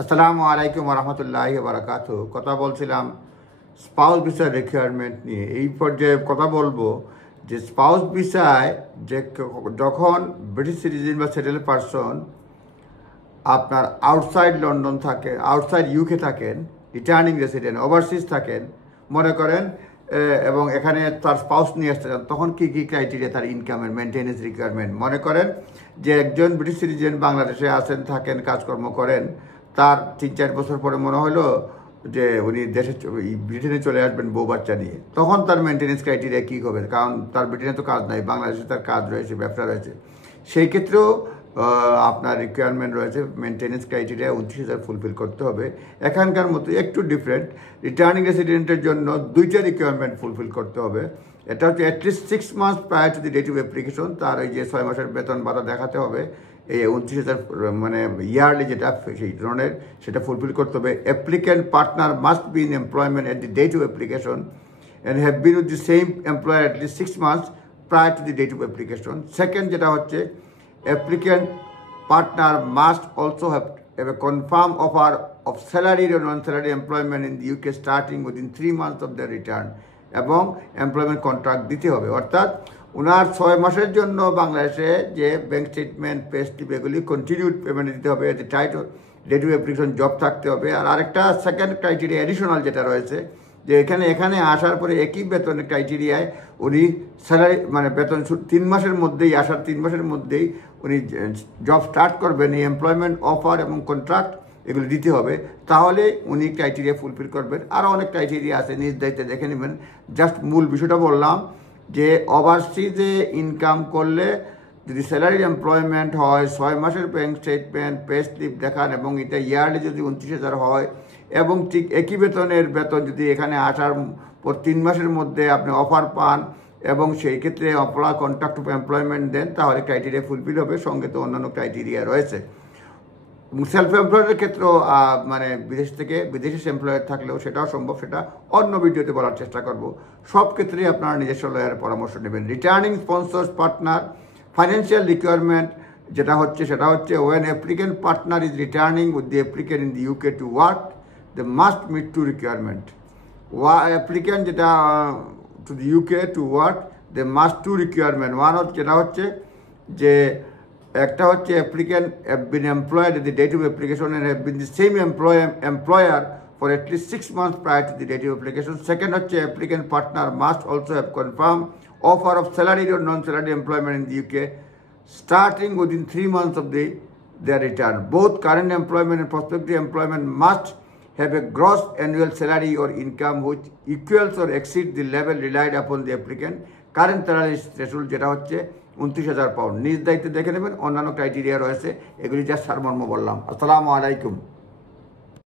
আসসালামু আলাইকুম রহমতুল্লাহি বারাকাতু। কথা বলছিলাম স্পাউস ভিসার রিকোয়ারমেন্ট নিয়ে। এই পর্যায়ে কথা বলবো যে স্পাউস ভিসায় যে যখন ব্রিটিশ সিটিজেন বা সেটেল পারসন আপনার আউটসাইড লন্ডন থাকে, আউটসাইড ইউকে থাকেন, রিটার্নিং রেসিডেন্ট, ওভারসিজ থাকেন, মনে করেন এবং এখানে তার স্পাউস নিয়ে আসতে চান, তখন কী কী ক্রাইটেরিয়া তার ইনকামের মেনটেন্যান্স রিকোয়ারমেন্ট। মনে করেন যে একজন ব্রিটিশ সিটিজেন বাংলাদেশে আসেন, থাকেন, কাজকর্ম করেন, তার 3-4 বছর পরে মনে হলো যে উনি দেশে ব্রিটেনে চলে আসবেন বউ বাচ্চা নিয়ে, তখন তার মেনটেন্যান্স ক্রাইটেরিয়া কী হবে? কারণ তার ব্রিটেনে তো কাজ নাই, বাংলাদেশে তার কাজ রয়েছে, ব্যবসা রয়েছে, সেই ক্ষেত্রেও আপনার রিকোয়ারমেন্ট রয়েছে। মেনটেন্যান্স ক্রাইটেরিয়া 29,000 ফুলফিল করতে হবে। এখানকার মতো একটু ডিফারেন্ট, রিটার্নিং রেসিডেন্টের জন্য 2টা রিকোয়ারমেন্ট ফুলফিল করতে হবে। এটা হচ্ছে at least 6 months prior to the date of application, তার ওই যে 6 মাসের বেতন ভাতা দেখাতে হবে। এই 29,000 মানে ইয়ারলি যেটা সেই ধরনের, সেটা ফুলফিল করতে হবে। Applicant partner must be in employment at the date of application and have been with the same employer at least 6 months prior to the date of application. Second যেটা হচ্ছে applicant partner must also have a confirmed offer of salaried or non-salaried employment in the UK starting within 3 months of their return এবং employment contract দিতে হবে। অর্থাৎ ওনার 6 মাসের জন্য বাংলাদেশে যে ব্যাঙ্ক স্টেটমেন্ট, পে স্লিপ, এগুলি কন্টিনিউড পেমেন্ট দিতে হবে, এতে টাইট ডেট অফ অ্যাপ্লিকেশন জব থাকতে হবে। আর আরেকটা সেকেন্ড ক্রাইটেরিয়া অ্যাডিশনাল যেটা রয়েছে, যে এখানে আসার পরে একই বেতনের ক্রাইটেরিয়ায় উনি স্যালারি মানে বেতন 3 মাসের মধ্যেই, আসার 3 মাসের মধ্যেই উনি জব স্টার্ট করবেন, এই এমপ্লয়মেন্ট অফার এবং কন্ট্রাক্ট এগুলো দিতে হবে, তাহলে উনি ক্রাইটেরিয়া ফুলফিল করবেন। আরও অনেক ক্রাইটেরিয়া আছে, নিজ দায়িত্বে দেখে নেবেন। জাস্ট মূল বিষয়টা বললাম যে ওভারসিজে ইনকাম করলে যদি স্যালারি এমপ্লয়মেন্ট হয়, 6 মাসের ব্যাঙ্ক স্টেটমেন্ট, পে স্লিপ দেখান এবং এটা ইয়ারলি যদি 29,000 হয় এবং ঠিক একই বেতন যদি এখানে আসার পর 3 মাসের মধ্যে আপনি অফার পান এবং সেই ক্ষেত্রে অফার কন্ট্রাক্ট অফ এমপ্লয়মেন্ট দেন, তাহলে ক্রাইটেরিয়া ফুলফিল হবে। সঙ্গে তো অন্যান্য ক্রাইটেরিয়া রয়েছে। সেলফ এমপ্লয়েডের ক্ষেত্রেও মানে বিদেশি এমপ্লয়ার থাকলেও সেটাও সম্ভব, সেটা অন্য ভিডিওতে বলার চেষ্টা করব। সব ক্ষেত্রেই আপনারা নিজস্ব লয়ারের পরামর্শ নেবেন। Returning sponsors partner financial requirement সেটা হচ্ছে when applicant partner is returning with the applicant in the UK to work, they must meet 2 requirement. Applicant যেটা to the UK to work, they must 2 requirement. যেটা হচ্ছে যে একটা হচ্ছে applicant have been employed at the date of application and have been the same employer for at least 6 months prior to the date of application. Second হচ্ছে applicant partner must also have confirm offer of salaried or non-salaried employment in the UK starting within 3 months of their return. Both current employment and prospective employment must have a gross annual salary or income which equals or exceeds the level relied upon the applicant. Current salary threshold যেটা হচ্ছে 29,000 pound. নিজ দায়িত্বে দেখে নেবেন, অন্যান্য criteria রয়েছে, এগুলি যা সারমর্ম বললাম। আসসালামু আলাইকুম।